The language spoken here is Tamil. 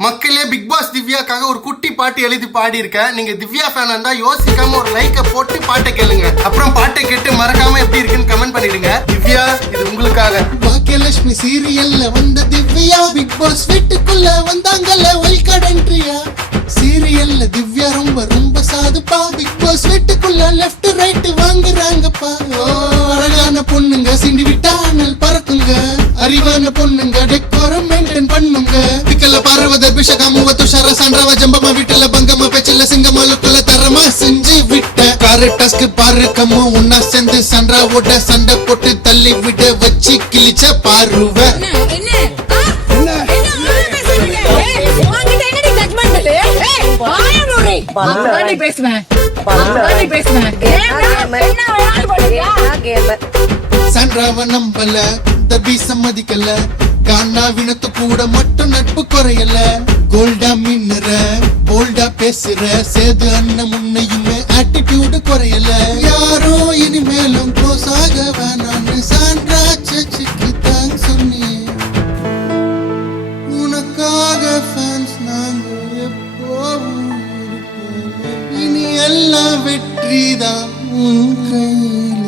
மக்களே, பிக் பாஸ் திவ்யாக்காக ஒரு குட்டி பாட்டு எழுதி பாடி இருக்கேன். நீங்க திவ்யா ஃபேன் இருந்தா யோசிக்காம ஒரு லைக்க போட்டு பாட்டை கேளுங்க. அப்புறம் பாட்டை கேட்டு மறக்காம எப்படி இருக்குன்னு கமெண்ட் பண்ணிடுங்க. திவ்யா, இது உங்களுக்காக. பாக்கியலட்சுமி சீரியல்ல வந்த திவ்யா பிக் பாஸ் வீட்டுக்குள்ள வந்தாங்கல்ல வெல்கம் என்ட்ரியா. சீரியல்ல திவ்யா ரொம்ப ரொம்ப சாதுப்பா. பிக் பாஸ் வீட்டுக்குள்ள லெஃப்ட் ரைட் வாங்குறாங்கப்பா. அழகான பொண்ணுங்க சிண்டி விட்டா அனல் பறக்குங்க. அறிவான பொண்ணுங்க டெக்கோரம் மெயின்டைன் பண்ணுங்க. பிக்கல பார்வத பிஷகாமுவ துஷார சான்றவ ஜம்பமா வீட்டுல பங்கமா பெச்சல சிங்கமா லுக்குல தரமா செஞ்சு விட்ட. காரு டஸ்க் பாருக்கமோ உன்னா சேர்ந்து சன்றாவோட சண்டை போட்டு தள்ளி விட வச்சு கிழிச்ச பாருவ. சன்றாவ நம்பல தபி சம்மதிக்கல. கானா வினத்து கூட மட்டும் நட்பு குறையல. கோல்டா மின்னுற போல்டா பேசுற சேது அண்ணன் முன்னையுமே ஆட்டிடியூடு குறையல. யாரோ இனிமேலும் க்ளோஸ் ஆக வேணான்னு சான்றா சர்ச்சுக்கு தேங்க்ஸ் சொன்னி. உனக்காக ஃபேன்ஸ் நாங்க எப்போவும் இருப்போம். இனி எல்லாம் வெற்றிதான் உன் கையில.